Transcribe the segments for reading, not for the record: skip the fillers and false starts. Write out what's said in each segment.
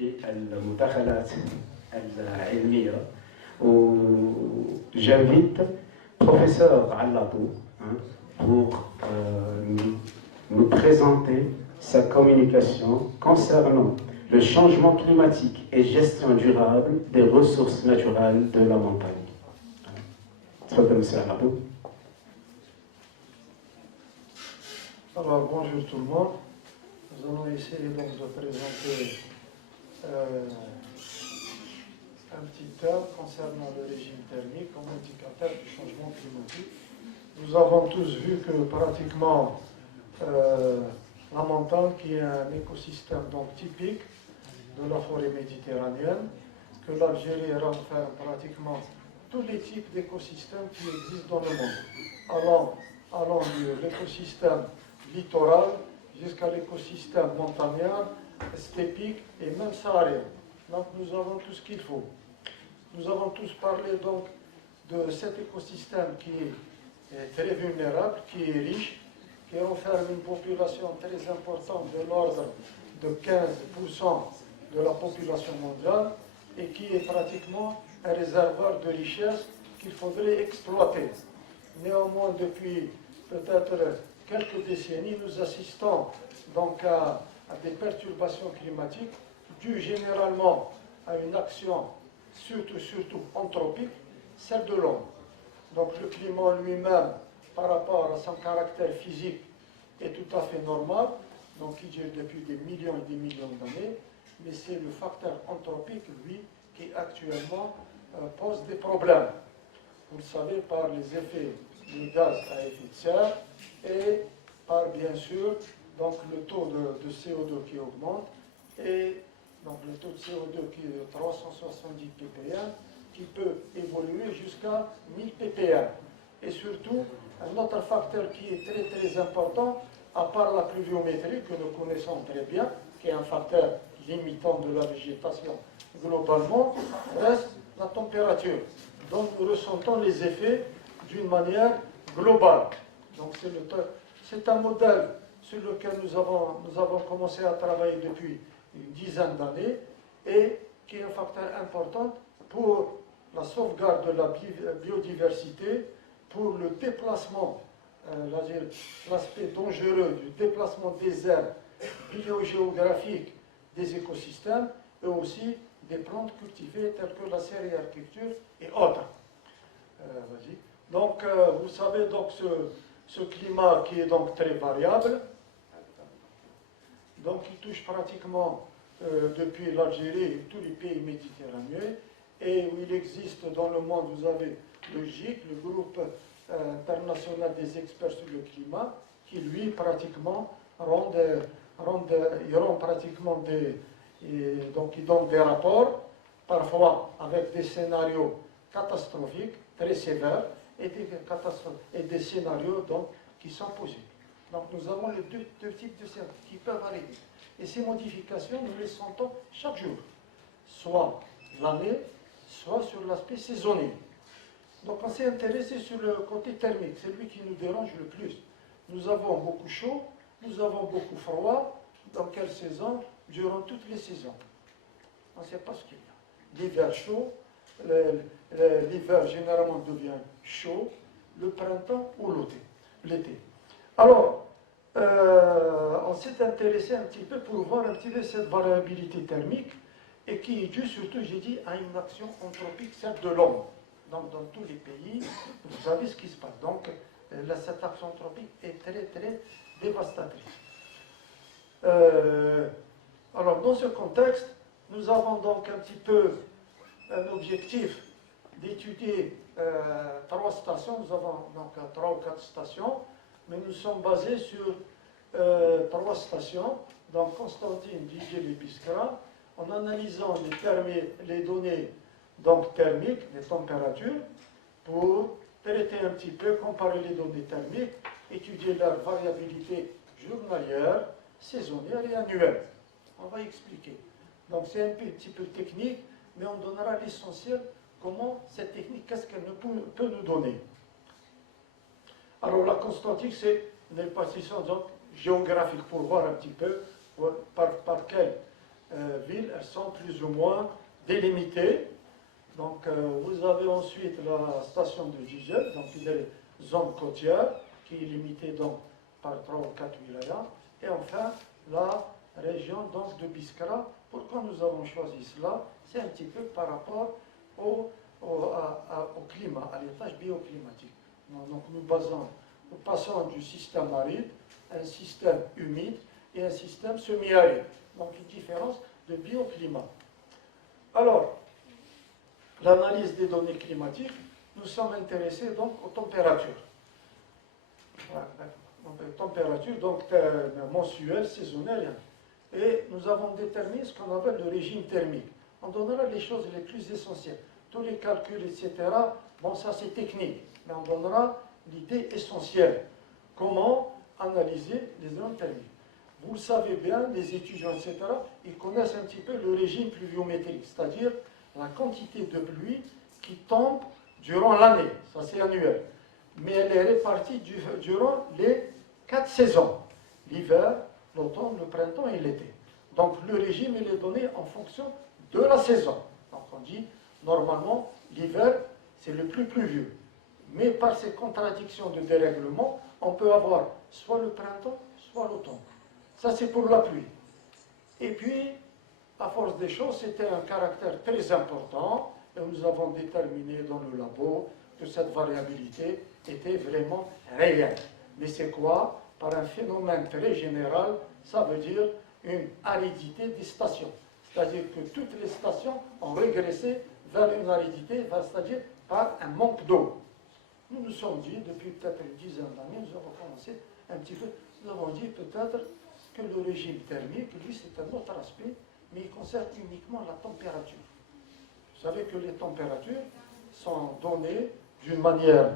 المداخلات العلمية. وجinvite professeur Alladou pour nous présenter sa communication concernant le changement climatique et gestion durable des ressources naturelles de la montagne. Monsieur Alladou. Alors, bonjour tout le monde. Nous allons essayer donc de présenter un petit terme concernant le régime thermique comme indicateur du changement climatique. Nous avons tous vu que pratiquement la montagne, qui est un écosystème donc typique de la forêt méditerranéenne, que l'Algérie renferme pratiquement tous les types d'écosystèmes qui existent dans le monde, allant de l'écosystème littoral jusqu'à l'écosystème montagnard, steppique et même saharien. Donc nous avons tout ce qu'il faut. Nous avons tous parlé donc de cet écosystème qui est très vulnérable, qui est riche, qui renferme une population très importante de l'ordre de 15% de la population mondiale et qui est pratiquement un réservoir de richesse qu'il faudrait exploiter. Néanmoins, depuis peut-être quelques décennies, nous assistons donc à des perturbations climatiques dues généralement à une action surtout anthropique, celle de l'homme. Donc le climat lui-même, par rapport à son caractère physique, est tout à fait normal, donc qui dure depuis des millions et des millions d'années, mais c'est le facteur anthropique, lui, qui actuellement pose des problèmes. Vous le savez, par les effets des gaz à effet de serre et par, bien sûr, donc, le taux de CO2 qui augmente et donc le taux de CO2 qui est de 370 ppm, qui peut évoluer jusqu'à 1000 ppm. Et surtout, un autre facteur qui est très très important, à part la pluviométrie que nous connaissons très bien, qui est un facteur limitant de la végétation globalement, reste la température, dont nous ressentons les effets d'une manière globale. Donc c'est un modèle sur lequel nous avons commencé à travailler depuis une dizaine d'années et qui est un facteur important pour la sauvegarde de la biodiversité, pour le déplacement, l'aspect dangereux du déplacement des aires biogéographiques des écosystèmes et aussi des plantes cultivées telles que la céréaliculture et autres. Donc, vous savez, donc, ce climat qui est donc très variable, donc qui touche pratiquement depuis l'Algérie et tous les pays méditerranéens, et où il existe dans le monde, vous avez le GIC, le groupe international des experts sur le climat, qui lui pratiquement pratiquement donc il donne des rapports, parfois avec des scénarios catastrophiques, très sévères, et des scénarios donc, qui sont possibles. Donc nous avons les deux types de scénarios qui peuvent arriver. Et ces modifications, nous les sentons chaque jour, soit l'année, soit sur l'aspect saisonnier. Donc on s'est intéressé sur le côté thermique, c'est lui qui nous dérange le plus. Nous avons beaucoup chaud, nous avons beaucoup froid. Dans quelle saison? Durant toutes les saisons. On ne sait pas ce qu'il y a. L'hiver chaud, l'hiver généralement devient chaud, le printemps ou l'été. Alors, on s'est intéressé un petit peu pour voir un petit peu cette variabilité thermique et qui est due surtout, j'ai dit, à une action anthropique, celle de l'homme. Donc, dans tous les pays, vous savez ce qui se passe. Donc, cette action anthropique est très, très dévastatrice. Alors, dans ce contexte, nous avons donc un petit peu un objectif d'étudier 3 stations. Nous avons donc 3 ou 4 stations, mais nous sommes basés sur 3 stations, donc Constantine, Digel et Biskra, en analysant les données donc, thermiques, les températures, pour traiter un petit peu, comparer les données thermiques, étudier leur variabilité journalière, saisonnière et annuelle. On va expliquer. Donc c'est un petit peu technique, mais on donnera l'essentiel, comment cette technique, qu'est-ce qu'elle peut nous donner. Alors la constante X, c'est une répartition donc, géographique, pour voir un petit peu par quelle villes, elles sont plus ou moins délimitées. Donc, vous avez ensuite la station de Jijel, donc il y a les zones côtières, qui est limitée donc par 3 ou 4 wilayas. Et enfin, la région donc, de Biskra. Pourquoi nous avons choisi cela? C'est un petit peu par rapport au climat, à l'étage bioclimatique. Donc, nous passons du système aride à un système humide et un système semi-aride. Donc, une différence de bioclimat. Alors, l'analyse des données climatiques, nous sommes intéressés donc aux températures. Températures donc mensuelles, saisonnières. Et nous avons déterminé ce qu'on appelle le régime thermique. On donnera les choses les plus essentielles. Tous les calculs, etc., bon, ça c'est technique, mais on donnera l'idée essentielle. Comment analyser les zones thermiques? Vous le savez bien, les étudiants, etc., ils connaissent un petit peu le régime pluviométrique, c'est-à-dire la quantité de pluie qui tombe durant l'année. Ça c'est annuel. Mais elle est répartie durant les 4 saisons. L'hiver, l'automne, le printemps et l'été. Donc le régime il est donné en fonction de la saison. Donc on dit, normalement, l'hiver, c'est le plus pluvieux. Mais par ces contradictions de dérèglement, on peut avoir soit le printemps, soit l'automne. Ça, c'est pour la pluie. Et puis, à force des choses, c'était un caractère très important. Et nous avons déterminé dans le labo que cette variabilité était vraiment réelle. Mais c'est quoi? Par un phénomène très général, ça veut dire une aridité des stations. C'est-à-dire que toutes les stations ont régressé vers une aridité, c'est-à-dire par un manque d'eau. Nous nous sommes dit, depuis peut-être une dizaine d'années, nous avons commencé un petit peu, nous avons dit peut-être que le régime thermique, lui, c'est un autre aspect, mais il concerne uniquement la température. Vous savez que les températures sont données d'une manière,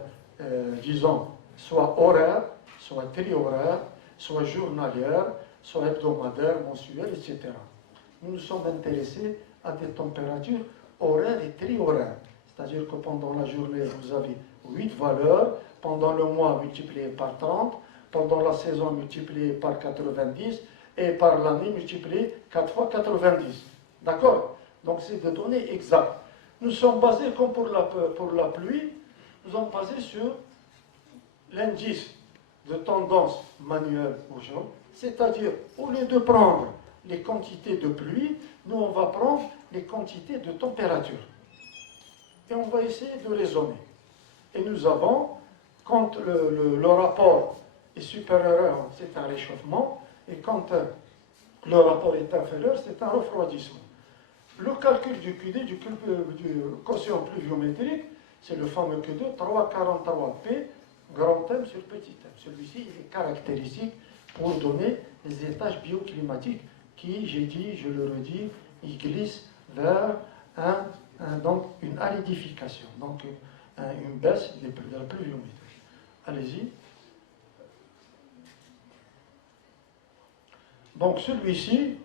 disons, soit horaire, soit trihoraire, soit journalière, soit hebdomadaire, mensuelle, etc. Nous nous sommes intéressés à des températures horaires et trihoraires. C'est-à-dire que pendant la journée, vous avez 8 valeurs, pendant le mois multiplié par 30, pendant la saison multiplié par 90, et par l'année multiplié 4 fois 90. D'accord? Donc c'est des données exactes. Nous sommes basés, comme pour la pluie, nous sommes basés sur l'indice de tendance manuelle au jour, c'est-à-dire, au lieu de prendre les quantités de pluie, nous on va prendre les quantités de température. Et on va essayer de raisonner. Et nous avons, quand le rapport est supérieur, c'est un réchauffement, et quand le rapport est inférieur, c'est un refroidissement. Le calcul du QD, du quotient pluviométrique, c'est le fameux Q2, 343P, grand M sur petit m. Celui-ci il est caractéristique pour donner les étages bioclimatiques qui, j'ai dit, je le redis, ils glissent vers donc une aridification, donc une baisse de la pluviométrie. Allez-y. Donc celui-ci,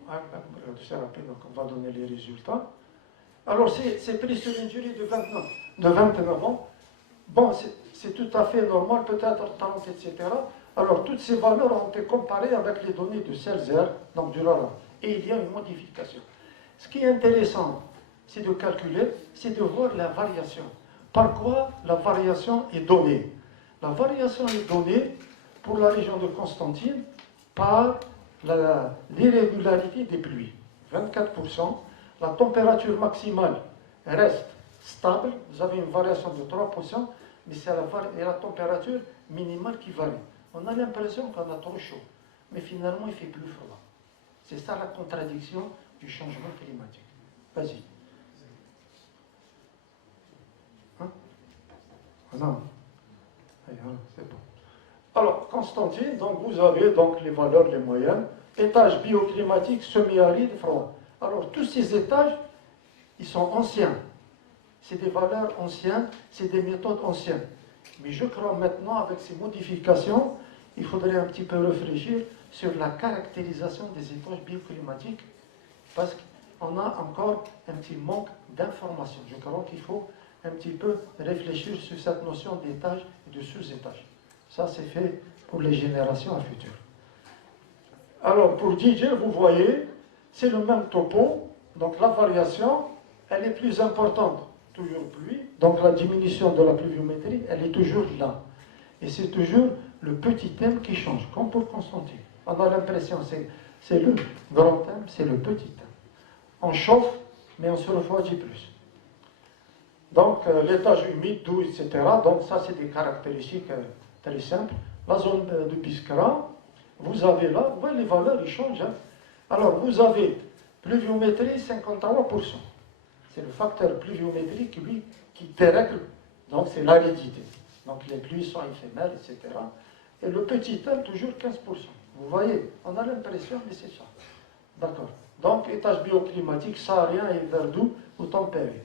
c'est rapide, donc on va donner les résultats. Alors c'est pris sur une durée de 29 ans. Bon, c'est tout à fait normal, peut-être 30, etc. Alors toutes ces valeurs ont été comparées avec les données de Selzer, donc du radar. Et il y a une modification. Ce qui est intéressant, c'est de calculer, c'est de voir la variation. Par quoi la variation est donnée? La variation est donnée pour la région de Constantine par l'irrégularité des pluies, 24%. La température maximale reste stable, vous avez une variation de 3%, mais c'est la température minimale qui varie. On a l'impression qu'on a trop chaud, mais finalement il fait plus froid. C'est ça la contradiction du changement climatique. Vas-y. Hein? Non. C'est bon. Alors, Constantine, donc vous avez donc les valeurs, les moyennes, étages bioclimatiques, semi-arides, froid. Alors, tous ces étages, ils sont anciens. C'est des valeurs anciennes, c'est des méthodes anciennes. Mais je crois maintenant, avec ces modifications, il faudrait un petit peu réfléchir sur la caractérisation des étages bioclimatiques, parce qu'on a encore un petit manque d'informations. Je crois qu'il faut un petit peu réfléchir sur cette notion d'étage et de sous-étage. Ça, c'est fait pour les générations à futur. Alors, pour DJ, vous voyez, c'est le même topo, donc la variation, elle est plus importante, toujours pluie, donc la diminution de la pluviométrie, elle est toujours là. Et c'est toujours le petit thème qui change, comme pour Constantine. On a l'impression que c'est le grand thème, c'est le petit thème. On chauffe, mais on se refroidit plus. Donc l'étage humide, doux, etc. Donc ça, c'est des caractéristiques très simples. La zone de Biskra, vous avez là, vous voyez les valeurs, ils changent. Hein. Alors vous avez pluviométrie 53%. C'est le facteur pluviométrique, lui, qui dérègle. Donc c'est l'aridité. Donc les pluies sont éphémères, etc. Et le petit thème, toujours 15%. Vous voyez, on a l'impression, mais c'est ça. D'accord. Donc, étage bioclimatique, saharien et verdou ou tempéré.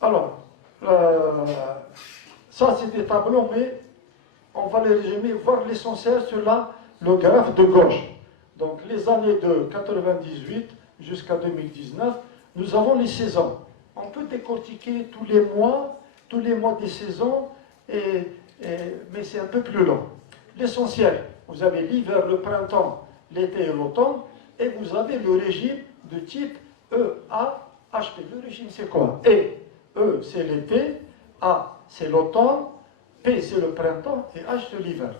Alors, ça c'est des tableaux, mais on va les résumer, voir l'essentiel sur le graphe de gauche. Donc, les années de 98 jusqu'à 2019, nous avons les saisons. On peut décortiquer tous les mois des saisons, mais c'est un peu plus long. L'essentiel, vous avez l'hiver, le printemps, l'été et l'automne, et vous avez le régime de type E-A-H-P. Le régime, c'est quoi? E, c'est l'été, A, c'est l'automne, P, c'est le printemps, et H, c'est l'hiver.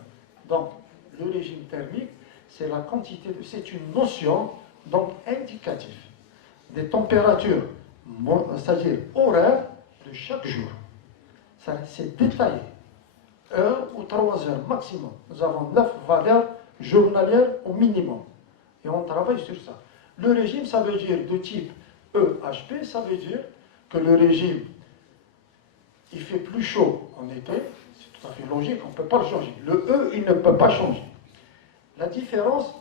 Donc, le régime thermique, c'est la quantité, c'est une notion, donc indicative, des températures, c'est-à-dire horaires de chaque jour. C'est détaillé. 1 ou 3 heures maximum. Nous avons 9 valeurs journalières au minimum. Et on travaille sur ça. Le régime, ça veut dire de type EHP, ça veut dire que le régime, il fait plus chaud en été. C'est tout à fait logique, on ne peut pas le changer. Le E, il ne peut pas changer. La différence,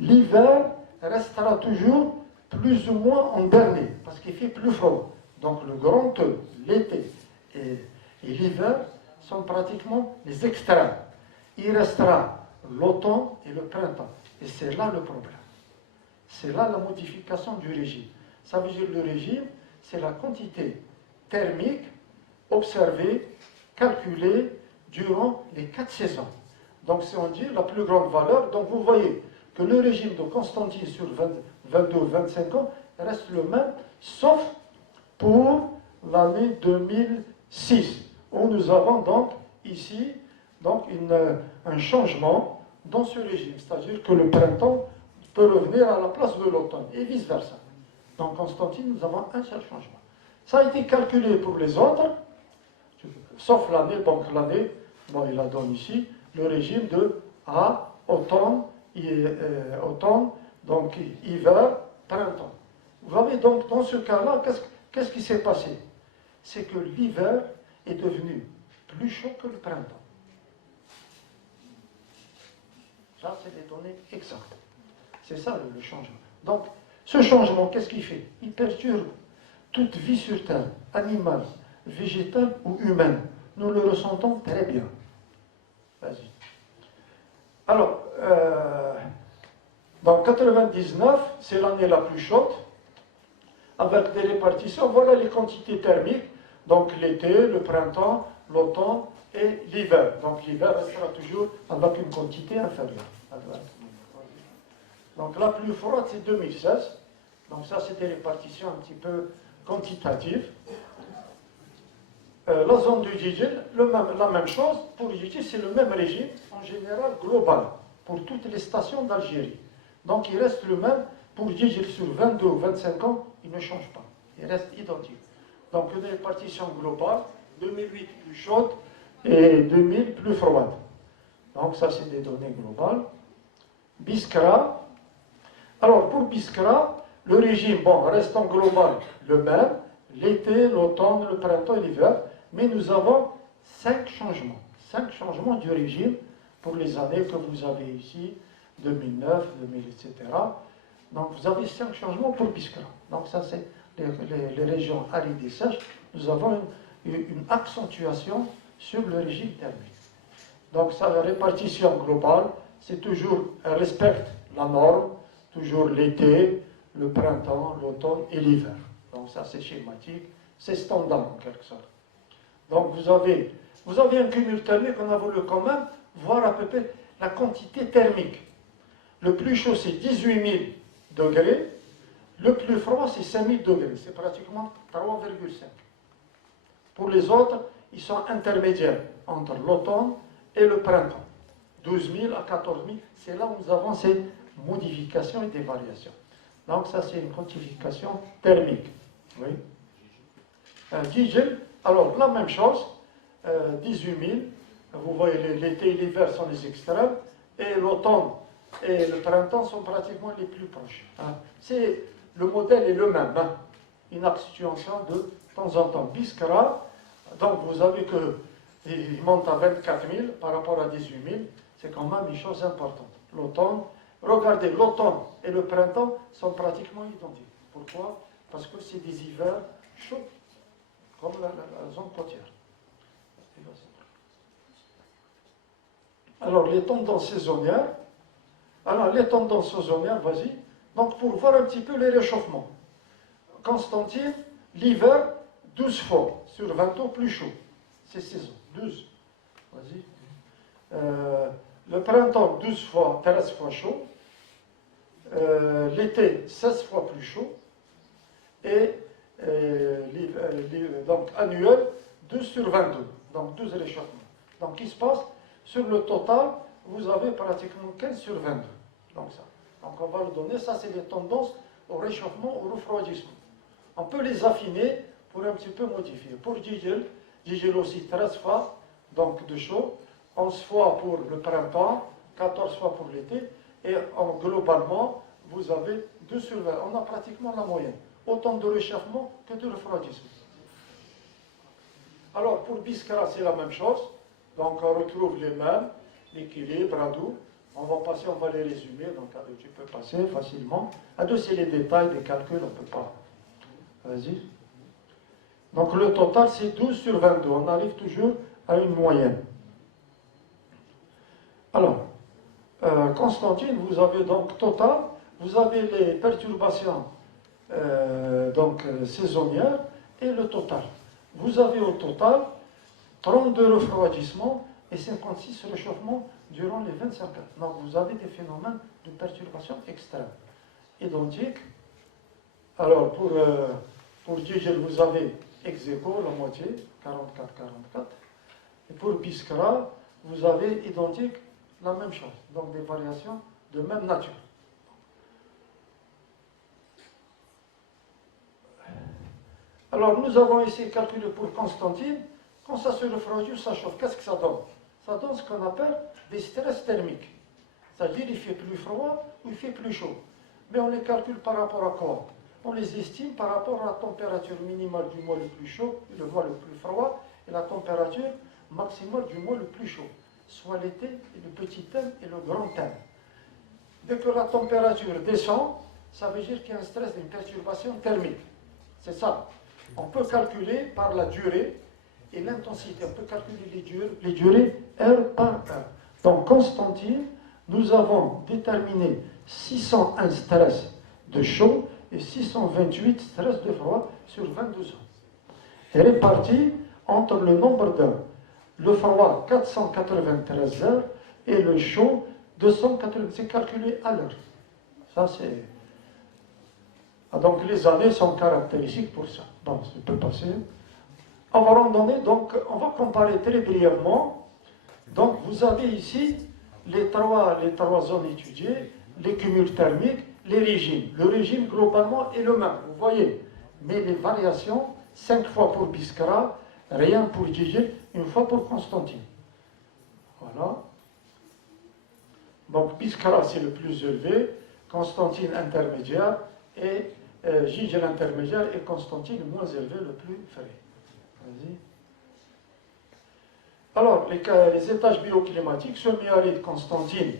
l'hiver restera toujours plus ou moins en dernier, parce qu'il fait plus froid. Donc le grand E, l'été et l'hiver sont pratiquement les extrêmes. Il restera l'automne et le printemps. Et c'est là le problème. C'est là la modification du régime. Ça veut dire que le régime, c'est la quantité thermique observée, calculée durant les 4 saisons. Donc si on dit la plus grande valeur, donc vous voyez que le régime de Constantine sur 22 ou 25 ans reste le même, sauf pour l'année 2006, où nous avons donc ici donc un changement dans ce régime, c'est-à-dire que le printemps peut revenir à la place de l'automne, et vice-versa. Dans Constantine, nous avons un seul changement. Ça a été calculé pour les autres, sauf l'année, donc l'année, bon, il la donne ici, le régime de automne, donc hiver, printemps. Vous voyez donc dans ce cas-là, qu'est-ce qui s'est passé? C'est que l'hiver est devenu plus chaud que le printemps. Ça, c'est des données exactes. C'est ça le changement. Donc, ce changement, qu'est-ce qu'il fait? Il perturbe toute vie sur Terre, animale, végétale ou humaine. Nous le ressentons très bien. Vas-y. Alors, dans 99, c'est l'année la plus chaude, avec des répartitions. Voilà les quantités thermiques. Donc l'été, le printemps, l'automne et l'hiver. Donc l'hiver restera toujours avec une quantité inférieure. Donc la plus froide, c'est 2016. Donc ça, c'est des répartitions un petit peu quantitatives. La zone du Djidjel, la même chose. Pour le Djidjel, c'est le même régime, en général global, pour toutes les stations d'Algérie. Donc il reste le même. Pour le Djidjel, sur 22 ou 25 ans, il ne change pas. Il reste identique. Donc une répartition globale, 2008 plus chaude et 2000 plus froide. Donc ça, c'est des données globales. Biskra. Alors pour Biskra, le régime, bon, reste en global le même, l'été, l'automne, le printemps et l'hiver, mais nous avons 5 changements. 5 changements du régime pour les années que vous avez ici, 2009, 2000, etc. Donc vous avez 5 changements pour Biskra. Donc ça, c'est les régions arides et sèches. Nous avons une accentuation sur le régime thermique. Donc ça, la répartition globale, c'est toujours, elle respecte la norme, toujours l'été, le printemps, l'automne et l'hiver. Donc ça, c'est schématique, c'est standard en quelque sorte. Donc vous avez un cumul thermique, on a voulu quand même voir à peu près la quantité thermique. Le plus chaud, c'est 18 000 degrés. Le plus froid, c'est 5 000 degrés. C'est pratiquement 3,5. Pour les autres, ils sont intermédiaires entre l'automne et le printemps. 12 000 à 14 000, c'est là où nous avons ces modifications et des variations. Donc ça, c'est une quantification thermique. Oui. Gijel, alors la même chose, 18 000. Vous voyez, l'été et l'hiver sont les extrêmes, et l'automne et le printemps sont pratiquement les plus proches. Le modèle est le même. Une accentuation de temps en temps. Biskra, donc vous avez qu'il monte à 24 000 par rapport à 18 000. C'est quand même une chose importante. L'automne, regardez, l'automne et le printemps sont pratiquement identiques. Pourquoi? Parce que c'est des hivers chauds, comme la zone côtière. Alors, les tendances saisonnières. Alors, les tendances saisonnières, vas-y. Donc, pour voir un petit peu les réchauffements. Constantine, l'hiver, 12 fois sur 20 ans plus chaud. C'est saison, 12. Vas-y. Le printemps, 12 fois, 13 fois chaud. L'été, 16 fois plus chaud. Et donc annuel, 12 sur 22. Donc 12 réchauffements. Donc, il se passe, sur le total, vous avez pratiquement 15 sur 22. Donc, ça. Donc, on va le donner. Ça, c'est les tendances au réchauffement, au refroidissement. On peut les affiner pour un petit peu modifier. Pour Gijel aussi, 13 fois donc de chaud, 11 fois pour le printemps, 14 fois pour l'été, et globalement, vous avez 2 sur 20. On a pratiquement la moyenne. Autant de réchauffement que de refroidissement. Alors, pour Biskra, c'est la même chose. Donc, on retrouve les mêmes, l'équilibre, Adou. On va passer, on va les résumer. Donc, Adou, tu peux passer facilement. Adou, c'est les détails des calculs, on ne peut pas. Vas-y. Donc, le total, c'est 12 sur 22. On arrive toujours à une moyenne. Alors, Constantine, vous avez donc total, vous avez les perturbations saisonnières et le total. Vous avez au total 32 refroidissements et 56 réchauffements durant les 25 ans. Donc vous avez des phénomènes de perturbation extrême. Identique. Alors pour Gijel, vous avez ex aequo, la moitié, 44-44. Et pour Biskra, vous avez identique, la même chose. Donc des variations de même nature. Alors, nous avons essayé de calculer pour Constantine. Quand ça se refroidit ou ça chauffe, qu'est-ce que ça donne? Ça donne ce qu'on appelle des stress thermiques. C'est-à-dire il fait plus froid ou il fait plus chaud. Mais on les calcule par rapport à quoi? On les estime par rapport à la température minimale du mois le plus chaud, le mois le plus froid, et la température maximale du mois le plus chaud. Soit l'été, le petit M et le grand M. Dès que la température descend, ça veut dire qu'il y a un stress, une perturbation thermique. C'est ça. On peut calculer par la durée et l'intensité. On peut calculer les durées heure par heure. Donc, Constantine, nous avons déterminé 601 stress de chaud et 628 stress de froid sur 22 ans. Et répartis entre le nombre d'heures. Le froid, 493 heures et le chaud, 280. C'est calculé à l'heure. Ça, c'est... Donc, les années sont caractéristiques pour ça. Bon, ça peut passer. On va randonner, donc on va comparer très brièvement. Donc vous avez ici les trois zones étudiées, les cumuls thermiques, les régimes. Le régime globalement est le même, vous voyez. Mais les variations, 5 fois pour Biskra, rien pour Gijel, une fois pour Constantine. Voilà. Donc Biskra c'est le plus élevé, Constantine intermédiaire et Gijel intermédiaire et Constantine le moins élevé, le plus frais. Vas-y. Alors, les étages bioclimatiques, semi-aride Constantine,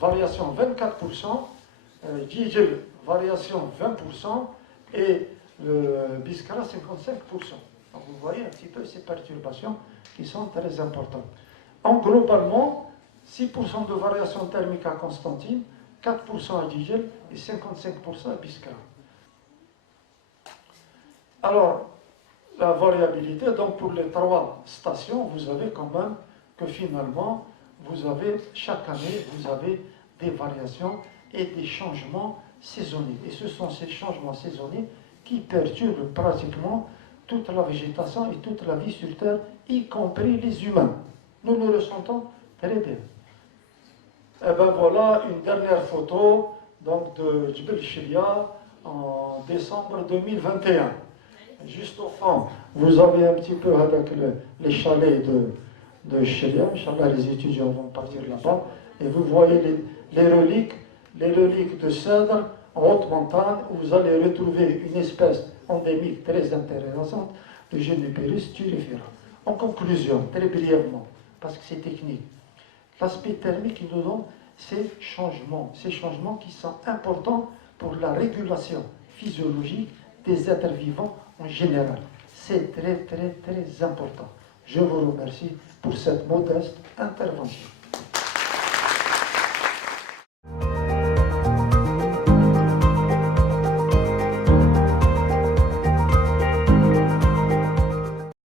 variation 24%, Gijel, variation 20%, et Biskra, 55%. Donc, vous voyez un petit peu ces perturbations qui sont très importantes. En globalement, 6% de variation thermique à Constantine, 4% à Gijel et 55% à Biskra. Alors, la variabilité, donc pour les 3 stations, vous avez quand même que finalement, vous avez, chaque année, vous avez des variations et des changements saisonniers. Et ce sont ces changements saisonniers qui perturbent pratiquement toute la végétation et toute la vie sur Terre, y compris les humains. Nous le ressentons très bien. Et bien voilà une dernière photo donc, de Djebel Chilia en décembre 2021. Juste au fond, vous avez un petit peu avec les chalets de Chilia. Inch'Allah, les étudiants vont partir là-bas. Et vous voyez les reliques de cèdre en haute montagne, où vous allez retrouver une espèce endémique très intéressante de Juniperus turifera. En conclusion, très brièvement, parce que c'est technique, l'aspect thermique qui nous donne ces changements qui sont importants pour la régulation physiologique des êtres vivants en général. C'est très, très, très important. Je vous remercie pour cette modeste intervention.